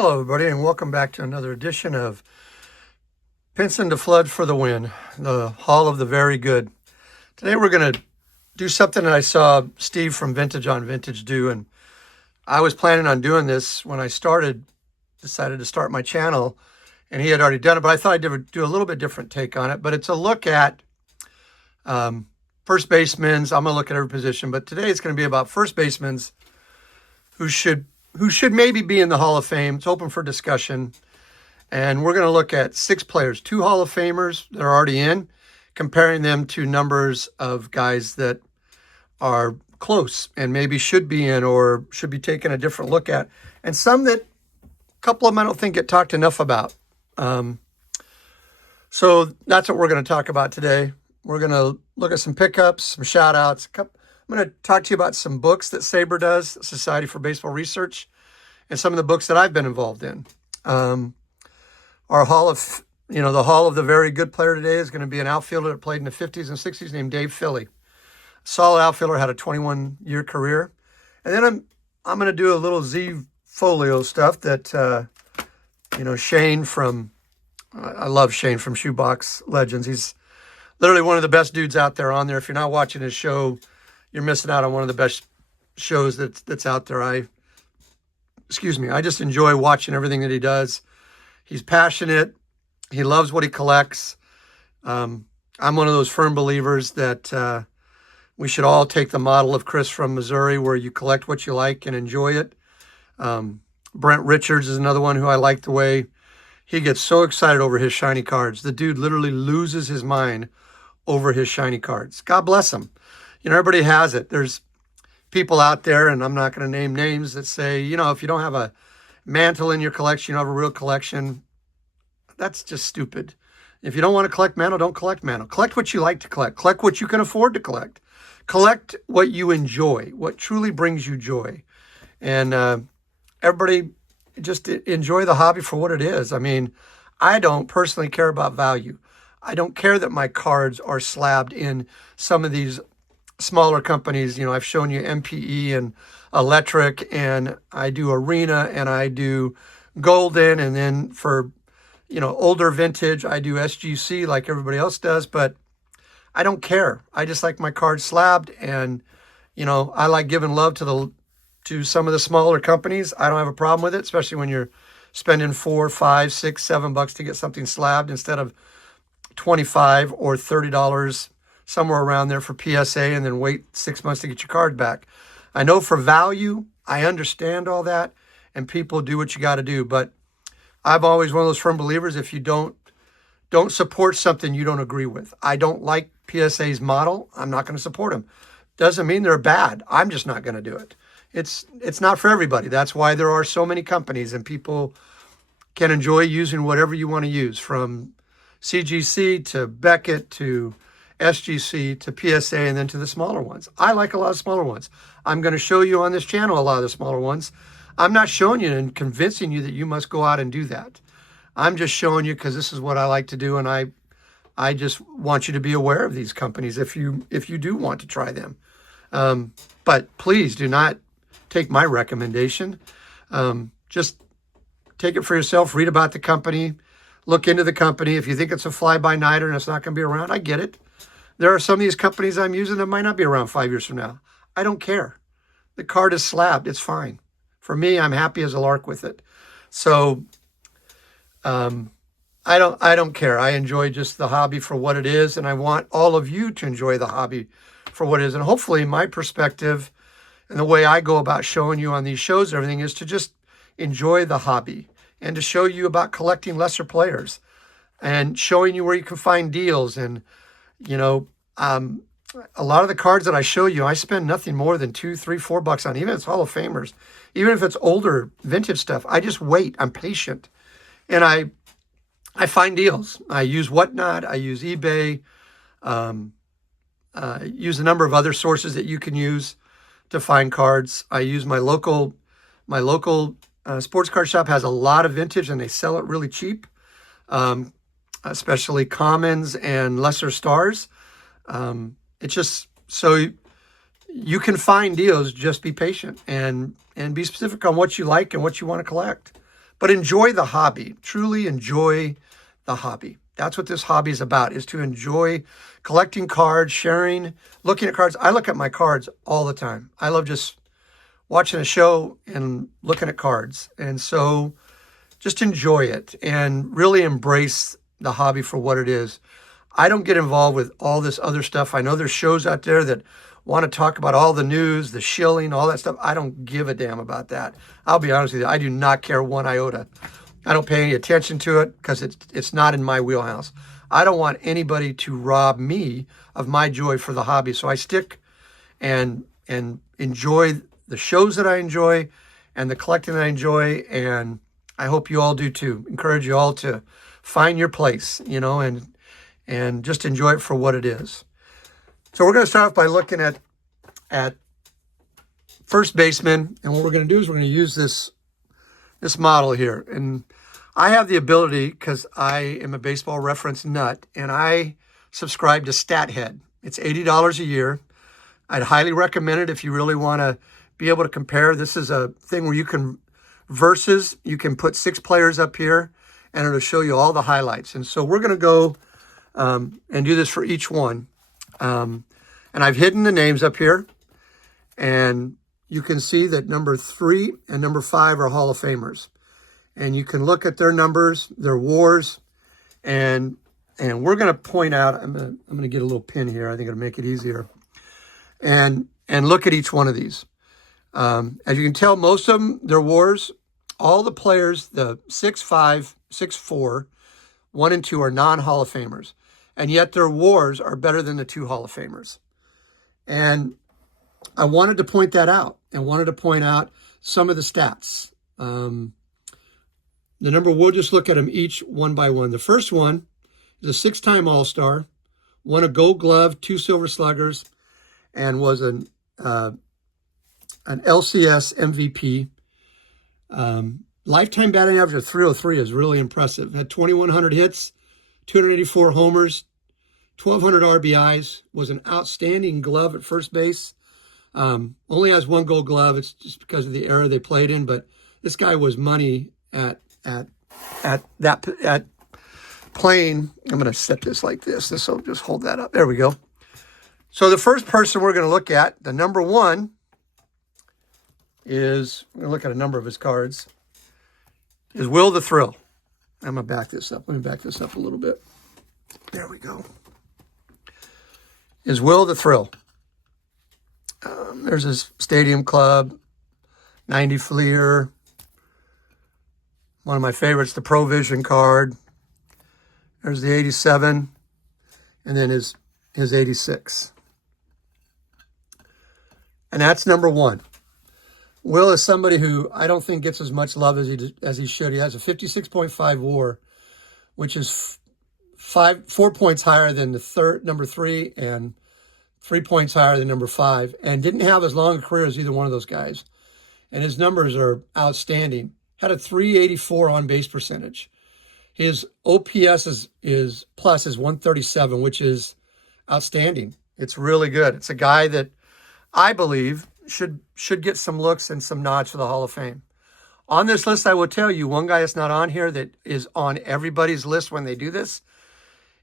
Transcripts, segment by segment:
Hello, everybody, and welcome back to another edition of Pinson to Flood for the Win, the Hall of the Very Good. Today we're going to do something that I saw Steve from Vintage on Vintage do, and I was planning on doing this when I decided to start my channel, and he had already done it, but I thought I'd do a little bit different take on it. But it's a look at first basemen. I'm going to look at every position, but today it's going to be about first basemen who should maybe be in the Hall of Fame. It's open for discussion. And we're going to look at 6 players, 2 Hall of Famers that are already in, comparing them to numbers of guys that are close and maybe should be in or should be taken a different look at. And some that, a couple of them I don't think get talked enough about. So that's what we're going to talk about today. We're going to look at some pickups, some shout outs. I'm going to talk to you about some books that SABR does, Society for Baseball Research, and some of the books that I've been involved in. Our Hall of, the Hall of the Very Good player today is going to be an outfielder that played in the 50s and 60s named Dave Philly. Solid outfielder, had a 21-year career. And then I'm going to do a little Z folio stuff that, Shane from, I love Shane from Shoebox Legends. He's literally one of the best dudes out there on there. If you're not watching his show, you're missing out on one of the best shows that's out there. I just enjoy watching everything that he does. He's passionate. He loves what he collects. I'm one of those firm believers that we should all take the model of Chris from Missouri, where you collect what you like and enjoy it. Brent Richards is another one who I like the way he gets so excited over his shiny cards. The dude literally loses his mind over his shiny cards. God bless him. Everybody has it. There's people out there, and I'm not going to name names, that say, if you don't have a mantle in your collection, you don't have a real collection. That's just stupid. If you don't want to collect mantle, don't collect mantle. Collect what you like to collect. Collect what you can afford to collect. Collect what you enjoy, what truly brings you joy. And everybody just enjoy the hobby for what it is. I mean, I don't personally care about value. I don't care that my cards are slabbed in some of these smaller companies. I've shown you MPE and Electric, and I do Arena, and I do Golden, and then for, older vintage, I do SGC like everybody else does, but I don't care. I just like my cards slabbed, and, I like giving love to some of the smaller companies. I don't have a problem with it, especially when you're spending $4, $5, $6, $7 to get something slabbed instead of $25 or $30 somewhere around there for PSA, and then wait 6 months to get your card back. I know for value, I understand all that, and people do what you got to do. But I've always one of those firm believers, if you don't support something you don't agree with. I don't like PSA's model. I'm not going to support them. Doesn't mean they're bad. I'm just not going to do it. It's not for everybody. That's why there are so many companies, and people can enjoy using whatever you want to use, from CGC to Beckett to SGC to PSA, and then to the smaller ones. I like a lot of smaller ones. I'm going to show you on this channel a lot of the smaller ones. I'm not showing you and convincing you that you must go out and do that. I'm just showing you because this is what I like to do, and I just want you to be aware of these companies if you do want to try them. But please do not take my recommendation. Just take it for yourself. Read about the company. Look into the company. If you think it's a fly-by-nighter and it's not going to be around, I get it. There are some of these companies I'm using that might not be around 5 years from now. I don't care. The card is slabbed. It's fine. For me, I'm happy as a lark with it. So I don't care. I enjoy just the hobby for what it is, and I want all of you to enjoy the hobby for what it is. And hopefully my perspective and the way I go about showing you on these shows and everything is to just enjoy the hobby and to show you about collecting lesser players and showing you where you can find deals. And a lot of the cards that I show you, I spend nothing more than $2, $3, $4 on, even if it's Hall of Famers, even if it's older vintage stuff. I just wait. I'm patient, and I find deals. I use Whatnot. I use eBay. Use a number of other sources that you can use to find cards. I use my local sports card shop has a lot of vintage, and they sell it really cheap. Especially commons and lesser stars. It's just so you can find deals. Just be patient and be specific on what you like and what you want to collect. but enjoy the hobby. Truly enjoy the hobby. That's what this hobby is about, is to enjoy collecting cards, sharing, looking at cards. I look at my cards all the time. I love just watching a show and looking at cards. And so just enjoy it and really embrace the hobby for what it is. I don't get involved with all this other stuff. I know there's shows out there that want to talk about all the news, the shilling, all that stuff. I don't give a damn about that. I'll be honest with you. I do not care one iota. I don't pay any attention to it because it's not in my wheelhouse. I don't want anybody to rob me of my joy for the hobby. So I stick and enjoy the shows that I enjoy and the collecting that I enjoy. And I hope you all do too. Encourage you all to find your place, you know, and just enjoy it for what it is. So we're going to start off by looking at first baseman. And what we're going to do is we're going to use this model here. And I have the ability, because I am a baseball reference nut, and I subscribe to STATHEAD. It's $80 a year. I'd highly recommend it if you really want to be able to compare. This is a thing where you can put 6 players up here, and it'll show you all the highlights. And so we're going to go and do this for each one. And I've hidden the names up here, and you can see that number 3 and number 5 are Hall of Famers. And you can look at their numbers, their WARs, and we're going to point out, I'm going to get a little pin here. I think it'll make it easier. And look at each one of these. As you can tell, most of them, their WARs, all the players, the 6'5", 6'4", 1 and 2 are non-Hall of Famers. And yet their WARs are better than the 2 Hall of Famers. And I wanted to point that out and wanted to point out some of the stats. The number, we'll just look at them each one by one. The first one is a 6-time All-Star, won a Gold Glove, 2 Silver Sluggers, and was an LCS MVP. Lifetime batting average of 303 is really impressive. Had 2,100 hits, 284 homers, 1,200 RBIs, was an outstanding glove at first base. Only has 1 Gold Glove. It's just because of the era they played in, but this guy was money at playing. I'm going to set this like this. This will just hold that up. There we go. So the first person we're going to look at, the number 1, is, we're going to look at a number of his cards, is Will the Thrill. I'm going to back this up. Let me back this up a little bit. There we go. Is Will the Thrill. There's his Stadium Club, 90 Fleer. One of my favorites, the Provision card. There's the 87, and then his 86. And that's number 1. Will is somebody who I don't think gets as much love as he should. He has a 56.5 WAR, which is 4 points higher than the number 3, and 3 points higher than number 5, and didn't have as long a career as either one of those guys. And his numbers are outstanding. Had a 384 on base percentage. His OPS is plus is 137, which is outstanding. It's really good. It's a guy that I believe should get some looks and some nods for the Hall of Fame. On this list, I will tell you, one guy that's not on here that is on everybody's list when they do this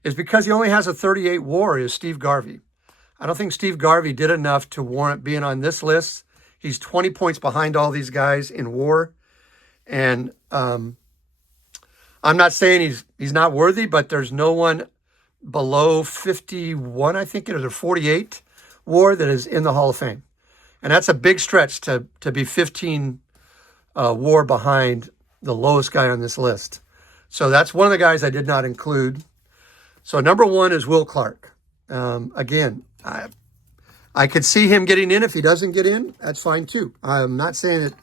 is because he only has a 38 WAR is Steve Garvey. I don't think Steve Garvey did enough to warrant being on this list. He's 20 points behind all these guys in WAR. And I'm not saying he's not worthy, but there's no one below 51, I think it is, or 48 WAR that is in the Hall of Fame. And that's a big stretch to be 15 WAR behind the lowest guy on this list. So that's one of the guys I did not include. So number 1 is Will Clark. Again, I could see him getting in. If he doesn't get in, that's fine too. I'm not saying that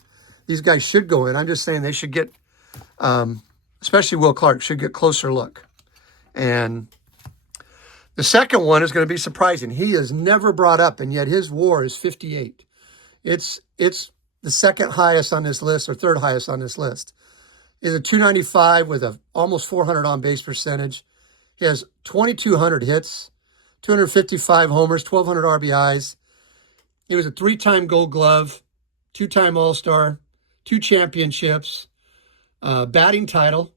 these guys should go in. I'm just saying they should get, especially Will Clark, should get closer look. And the second one is going to be surprising. He is never brought up, and yet his WAR is 58. It's the second highest on this list, or third highest on this list. Is a 295 with a almost 400 on base percentage. He has 2,200 hits, 255 homers, 1,200 RBIs. He was a 3-time Gold Glove, 2-time All-Star, 2 championships, Batting title,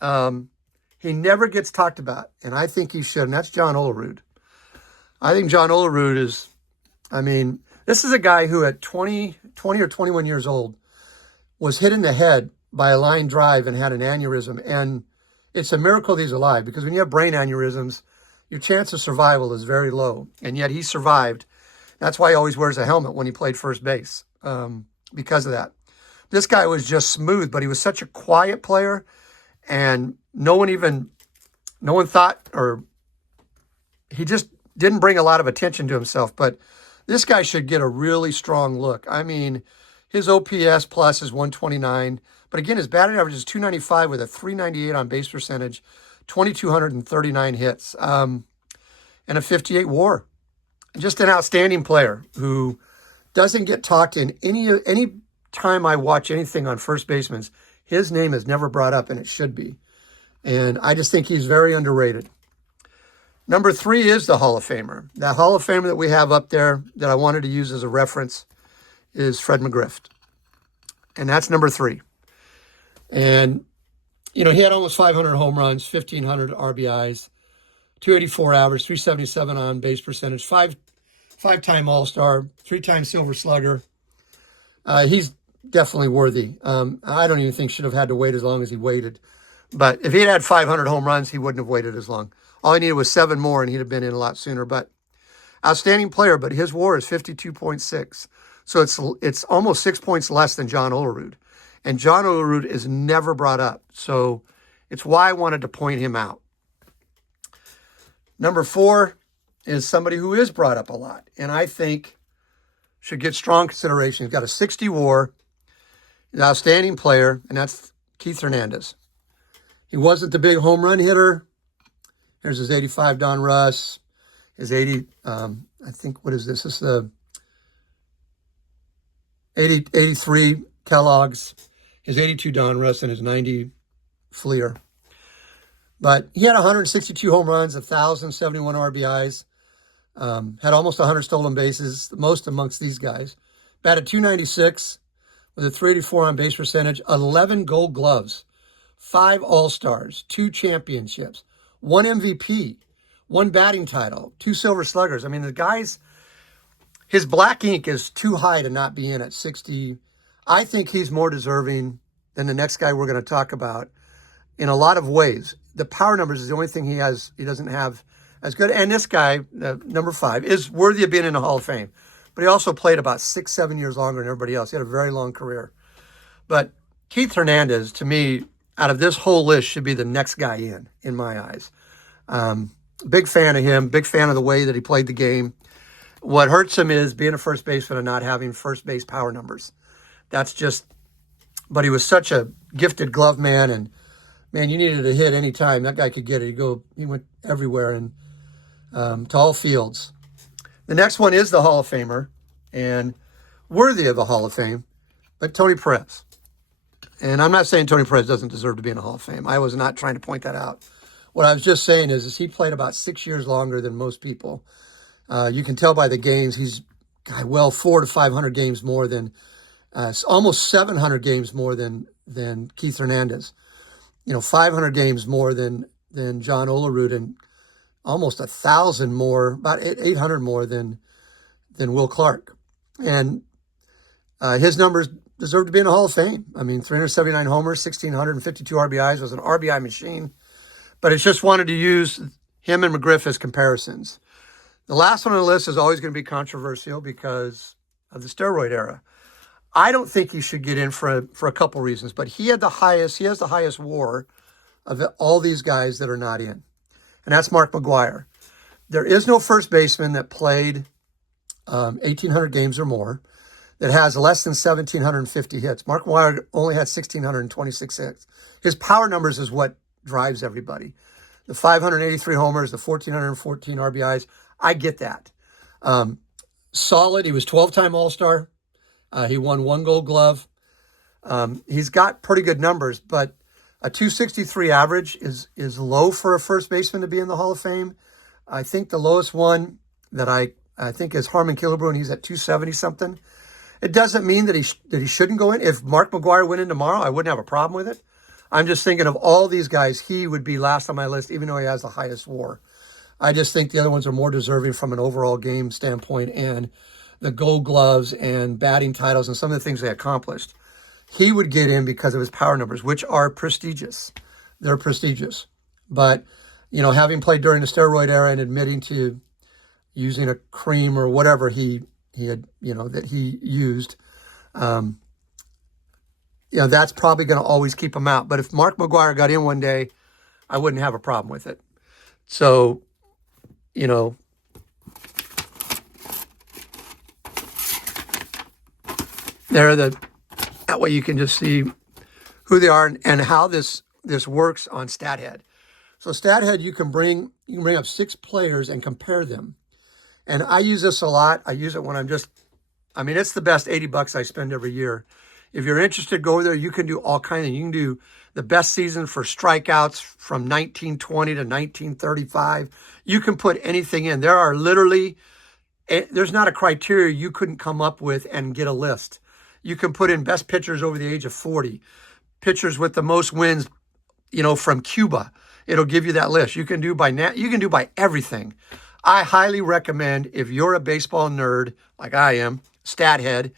he never gets talked about, and I think he should, and that's John Olerud. I think John Olerud is, this is a guy who at 20 or 21 years old was hit in the head by a line drive and had an aneurysm. And it's a miracle that he's alive, because when you have brain aneurysms, your chance of survival is very low. And yet he survived. That's why he always wears a helmet when he played first base, because of that. This guy was just smooth, but he was such a quiet player, and no one thought, or he just didn't bring a lot of attention to himself. But this guy should get a really strong look. His OPS plus is 129. But again, his batting average is 295 with a 398 on base percentage, 2,239 hits, and a 58 WAR. Just an outstanding player who doesn't get talked in any time I watch anything on first basemen. His name is never brought up, and it should be. And I just think he's very underrated. Number 3 is the Hall of Famer. That Hall of Famer that we have up there that I wanted to use as a reference is Fred McGriff. And that's number 3. And, he had almost 500 home runs, 1,500 RBIs, 284 average, 377 on base percentage, five-time All-Star, 3-time Silver Slugger. He's definitely worthy. I don't even think should have had to wait as long as he waited. But if he had 500 home runs, he wouldn't have waited as long. All he needed was 7 more, and he'd have been in a lot sooner. But outstanding player, but his WAR is 52.6. So it's almost 6 points less than John Olerud. And John Olerud is never brought up. So it's why I wanted to point him out. Number 4 is somebody who is brought up a lot, and I think should get strong consideration. He's got a 60 WAR, he's an outstanding player, and that's Keith Hernandez. He wasn't the big home run hitter. Here's his 85 Don Russ, his 80, what is this? This is the 83 Kellogg's, his 82 Don Russ, and his 90 Fleer. But he had 162 home runs, 1,071 RBIs, had almost 100 stolen bases, the most amongst these guys. Batted .296 with a 384 on base percentage, 11 Gold Gloves, 5 All-Stars, 2 championships, 1 MVP, 1 batting title, 2 Silver Sluggers. The guy's, his black ink is too high to not be in at 60. I think he's more deserving than the next guy we're going to talk about in a lot of ways. The power numbers is the only thing he doesn't have as good. And this guy, number 5, is worthy of being in the Hall of Fame. But he also played about 6-7 years longer than everybody else. He had a very long career. But Keith Hernandez, to me, out of this whole list, should be the next guy in my eyes. Big fan of him, big fan of the way that he played the game. What hurts him is being a first baseman and not having first base power numbers. But he was such a gifted glove man, and man, you needed a hit any time. That guy could get it. He went everywhere and to all fields. The next one is the Hall of Famer, and worthy of the Hall of Fame, but Tony Perez. And I'm not saying Tony Perez doesn't deserve to be in the Hall of Fame. I was not trying to point that out. What I was just saying is he played about 6 years longer than most people. You can tell by the games. He's 400 to 500 games more than, almost 700 games more than Keith Hernandez. 500 games more than John Olerud, and almost 1,000 more, about 800 more than Will Clark. And his numbers deserve to be in the Hall of Fame. 379 homers, 1,652 RBIs, was an RBI machine. But it's just wanted to use him and McGriff as comparisons. The last one on the list is always going to be controversial because of the steroid era. I don't think he should get in for a couple reasons, but he has the highest WAR of all these guys that are not in. And that's Mark McGwire. There is no first baseman that played 1,800 games or more that has less than 1,750 hits. Mark McGwire only had 1,626 hits. His power numbers is what drives everybody. The 583 homers, the 1,414 RBIs, I get that. Solid. He was 12-time All-Star. He won 1 Gold Glove. He's got pretty good numbers, but a 263 average is low for a first baseman to be in the Hall of Fame. I think the lowest one that I think is Harmon Killebrew, and he's at 270 something. It doesn't mean that he shouldn't go in. If Mark McGwire went in tomorrow, I wouldn't have a problem with it. I'm just thinking of all these guys, he would be last on my list, even though he has the highest WAR. I just think the other ones are more deserving from an overall game standpoint and the gold gloves and batting titles and some of the things they accomplished. He would get in because of his power numbers, which are prestigious. They're prestigious. But, having played during the steroid era and admitting to using a cream or whatever he had, that he used, that's probably going to always keep him out. But if Mark McGwire got in one day, I wouldn't have a problem with it. So, that way you can just see who they are and how this works on StatHead. So StatHead, you can bring up 6 players and compare them. And I use this a lot. I use it when it's the best $80 I spend every year. If you're interested, go there. You can do all kinds of, you can do the best season for strikeouts from 1920 to 1935. You can put anything in. There's not a criteria you couldn't come up with and get a list. You can put in best pitchers over the age of 40, pitchers with the most wins, from Cuba. It'll give you that list. You can do by everything. I highly recommend, if you're a baseball nerd like I am, StatHead,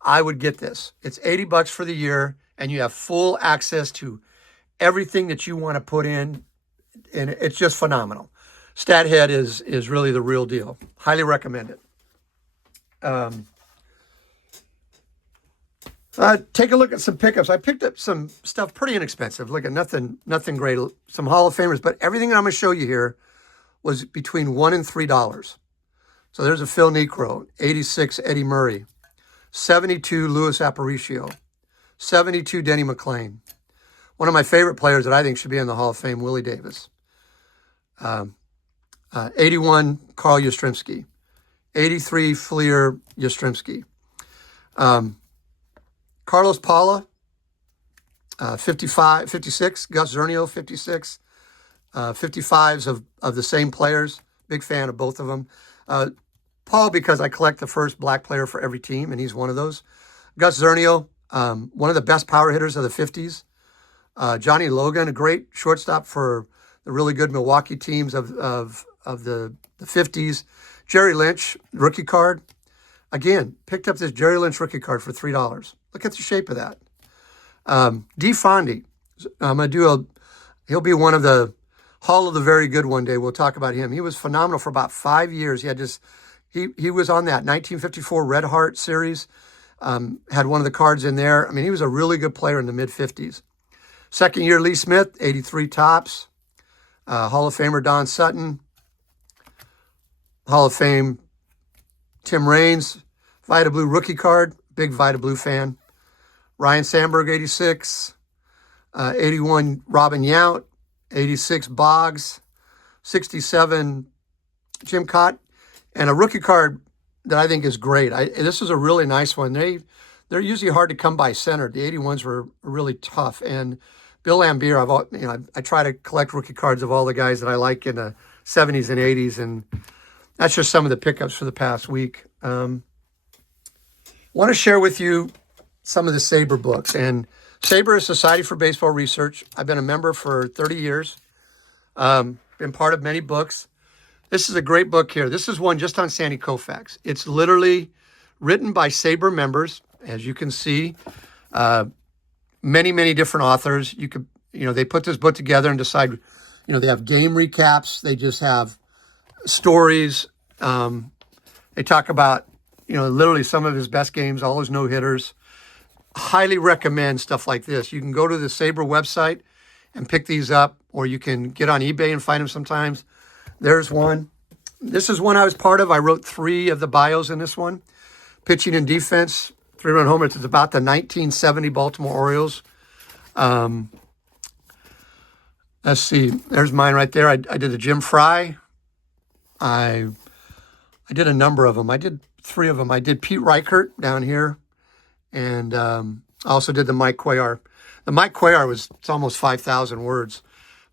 I would get this. It's $80 for the year, and you have full access to everything that you want to put in, and it's just phenomenal. StatHead is really the real deal. Highly recommend it. Take a look at some pickups. I picked up some stuff pretty inexpensive. Look at nothing great. Some Hall of Famers, but everything that I'm going to show you here was between $1 and $3. So there's a Phil Necro, 86 Eddie Murray, 72 Luis Aparicio, 72 Denny McClain. One of my favorite players that I think should be in the Hall of Fame, Willie Davis. 81 Carl Yastrzemski, 83 Fleer Yastrzemski. Carlos Paula, 56, Gus Zernio, 56, 55s of the same players. Big fan of both of them. Paul, because I collect the first black player for every team, and he's one of those. Gus Zernio, one of the best power hitters of the 50s. Johnny Logan, a great shortstop for the really good Milwaukee teams of the 50s. Jerry Lynch, rookie card. Again, picked up this Jerry Lynch rookie card for $3. Look at the shape of that. D. Fondy, he'll be one of the Hall of the Very Good one day. We'll talk about him. He was phenomenal for about 5 years. He was on that 1954 Red Heart series, had one of the cards in there. He was a really good player in the mid-50s. Second year, Lee Smith, 83 tops. Hall of Famer Don Sutton. Hall of Fame Tim Raines, Vita Blue rookie card, big Vita Blue fan. Ryan Sandberg, 86. 81 Robin Yount, 86 Boggs, 67 Jim Cott, and a rookie card that I think is great. This is a really nice one. They're usually hard to come by centered. The 81s were really tough. And Bill Lambier, I try to collect rookie cards of all the guys that I like in the 70s and 80s, and that's just some of the pickups for the past week. Want to share with you some of the SABR books. And SABR is Society for Baseball Research. I've been a member for 30 years. Been part of many books. This is a great book here. This is one just on Sandy Koufax. It's literally written by SABR members, as you can see. Many, many different authors. They put this book together and decide, they have game recaps. They just have stories. They talk about, literally some of his best games, all his no-hitters. Highly recommend stuff like this. You can go to the SABR website and pick these up, or you can get on eBay and find them sometimes. There's one. This is one I was part of. I wrote 3 of the bios in this one. Pitching and defense, 3-run homers. It's about the 1970 Baltimore Orioles. Let's see. There's mine right there. I did a Jim Fry. I did a number of them. I did 3 of them. I did Pete Reichert down here. And I also did the Mike Cuellar. The Mike Cuellar it's almost 5,000 words.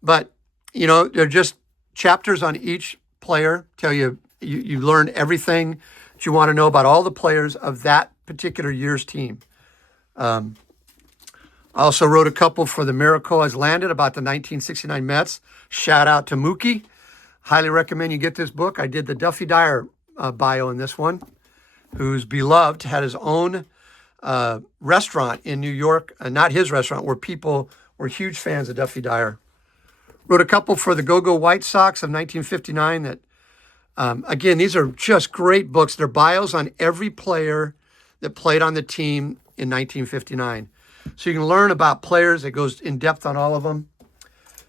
But, they're just chapters on each player. Tell you learn everything that you want to know about all the players of that particular year's team. I also wrote a couple for The Miracle Has Landed about the 1969 Mets. Shout out to Mookie. Highly recommend you get this book. I did the Duffy Dyer bio in this one, who's beloved, had his own restaurant in New York, not his restaurant, where people were huge fans of Duffy Dyer. Wrote a couple for the Go-Go White Sox of 1959 that, again, these are just great books. They're bios on every player that played on the team in 1959. So you can learn about players. It goes in depth on all of them.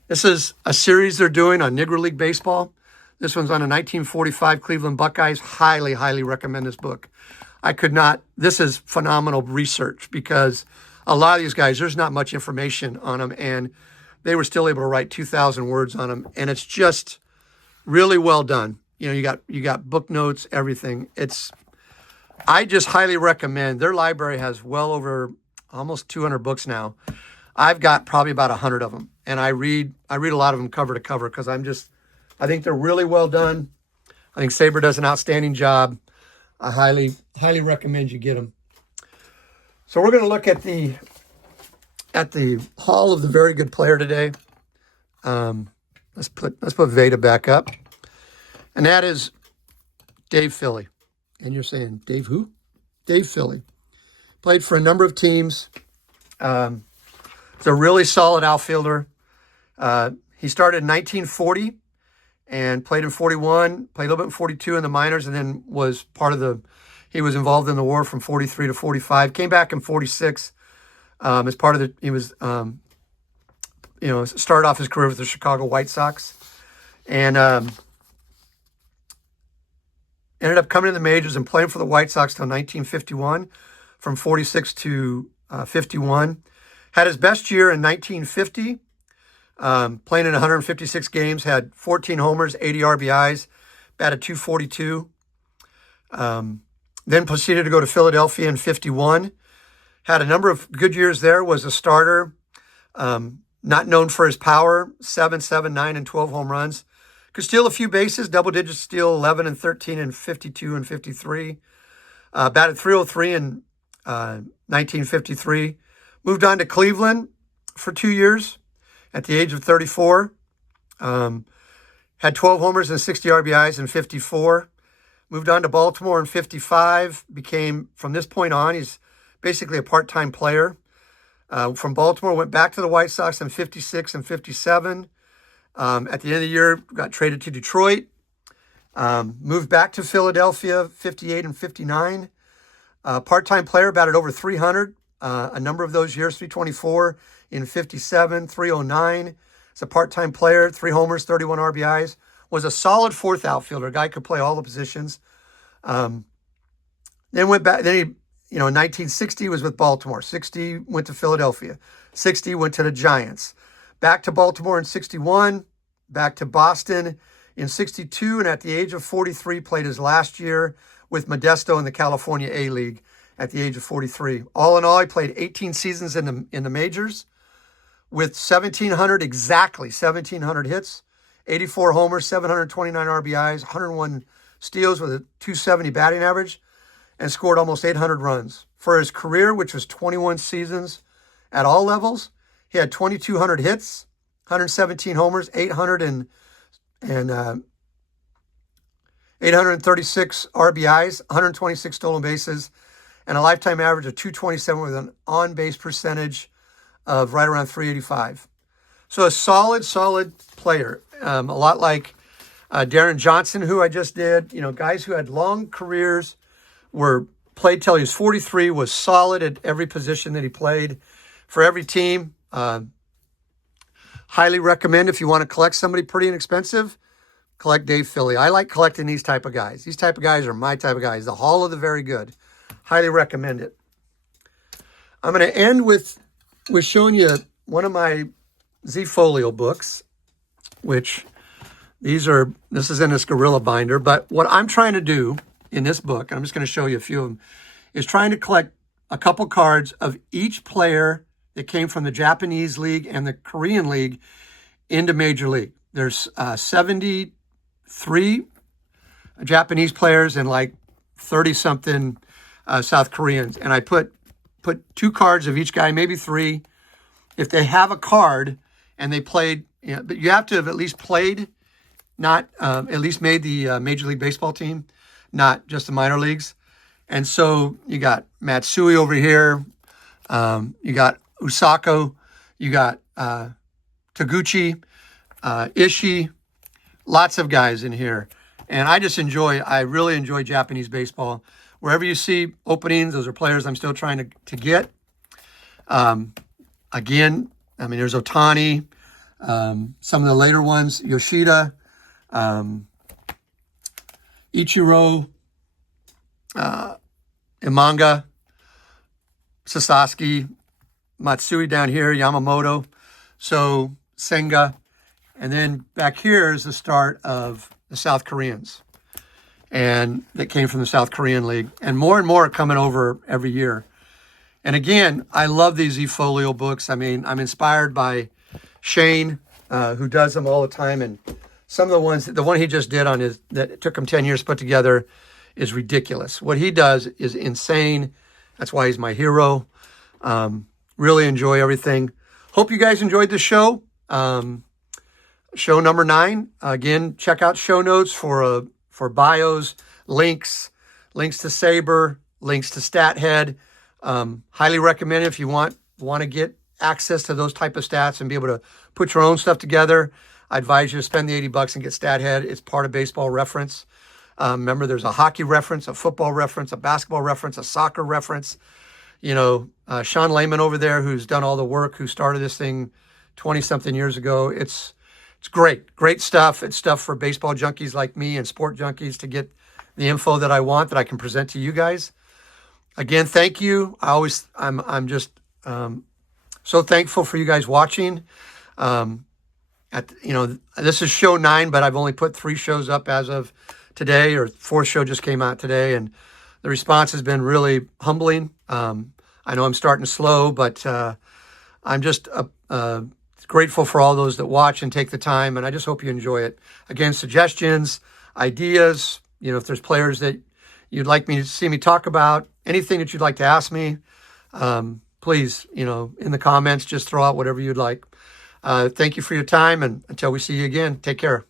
This is a series they're doing on Negro League Baseball. This one's on the 1945 Cleveland Buckeyes. Highly, highly recommend this book. This is phenomenal research because a lot of these guys, there's not much information on them, and they were still able to write 2,000 words on them, and it's just really well done. You know, you got book notes, everything. I just highly recommend. Their library has well over almost 200 books now. I've got probably about 100 of them, and I read a lot of them cover to cover because I think they're really well done. I think Sabre does an outstanding job. I highly, highly recommend you get them. So we're going to look at the Hall of the Very Good Player today. Let's put Veda back up, and that is Dave Philly. And you're saying, Dave who? Dave Philly. Played for a number of teams. He's a really solid outfielder. He started in 1940 and played in 41, played a little bit in 42 in the minors, and then he was involved in the war from 43 to 45. Came back in 46 as part of started off his career with the Chicago White Sox. And ended up coming to the majors and playing for the White Sox till 1951, from 46 to 51. Had his best year in 1950, playing in 156 games, had 14 homers, 80 RBIs, batted .242. Then proceeded to go to Philadelphia in 51. Had a number of good years there, was a starter, not known for his power, 7, 9, and 12 home runs. Could steal a few bases, double digit steal, 11 and 13 and 52 and 53. Batted .303 in 1953. Moved on to Cleveland for 2 years at the age of 34. Had 12 homers and 60 RBIs in 54. Moved on to Baltimore in 55. From this point on, he's basically a part-time player. From Baltimore, went back to the White Sox in 56 and 57. At the end of the year, got traded to Detroit. Moved back to Philadelphia, 58 and 59. Part-time player, batted over 300 a number of those years, 324 in 57, 309. As a part-time player, 3 homers, 31 RBIs. Was a solid fourth outfielder. A guy could play all the positions. Then went back. Then in 1960 was with Baltimore. 60 went to Philadelphia. 60 went to the Giants. Back to Baltimore in 61. Back to Boston in 62. And at the age of 43, played his last year with Modesto in the California A-League at the age of 43. All in all, he played 18 seasons in the majors with 1,700 hits, 84 homers, 729 RBIs, 101 steals with a .270 batting average, and scored almost 800 runs. For his career, which was 21 seasons at all levels, he had 2,200 hits, 117 homers, 836 RBIs, 126 stolen bases, and a lifetime average of .227 with an on-base percentage of right around .385. So a solid player. A lot like Darren Johnson, who I just did. Guys who had long careers, played till he was 43, was solid at every position that he played for every team. Highly recommend if you want to collect somebody pretty inexpensive, collect Dave Philly. I like collecting these type of guys. These type of guys are my type of guys. The Hall of the Very Good. Highly recommend it. I'm going to end with showing you one of my Z-Folio books, which this is in this Gorilla binder. But what I'm trying to do in this book, and I'm just going to show you a few of them, is trying to collect a couple cards of each player that came from the Japanese League and the Korean League into Major League. There's 73 Japanese players and like 30-something South Koreans. And I put 2 cards of each guy, maybe 3, if they have a card and they played, but you have to have at least played, not at least made the Major League Baseball team, not just the minor leagues. And so you got Matsui over here, you got Usako, you got Taguchi, Ishii, lots of guys in here. And I really enjoy Japanese baseball. Wherever you see openings, those are players I'm still trying to get. Again, I mean, there's Otani, some of the later ones, Yoshida, Ichiro, Imanga, Sasaki, Matsui down here, Yamamoto, so Senga. And then back here is the start of the South Koreans, and that came from the South Korean League. And more are coming over every year. And again, I love these eFolio books. I mean, I'm inspired by Shane, who does them all the time. And some of the one he just did on that it took him 10 years to put together is ridiculous. What he does is insane. That's why he's my hero. Really enjoy everything. Hope you guys enjoyed the show. Show number 9. Again, check out show notes for bios, links to Saber, links to StatHead. Highly recommend it if you want to get access to those type of stats and be able to put your own stuff together. I advise you to spend the $80 and get StatHead. It's part of Baseball Reference. Remember, there's a hockey reference, a football reference, a basketball reference, a soccer reference. Sean Lehman over there, who's done all the work, who started this thing 20-something years ago. It's great stuff. It's stuff for baseball junkies like me and sport junkies to get the info that I want, that I can present to you guys. Again, thank you. I'm just so thankful for you guys watching. This is show 9, but I've only put 3 shows up as of today, or 4th show just came out today, and the response has been really humbling. I know I'm starting slow, but I'm just grateful for all those that watch and take the time, and I just hope you enjoy it. Again, suggestions, ideas, if there's players that you'd like me to see me talk about, anything that you'd like to ask me, please, in the comments, just throw out whatever you'd like. Thank you for your time, and until we see you again, take care.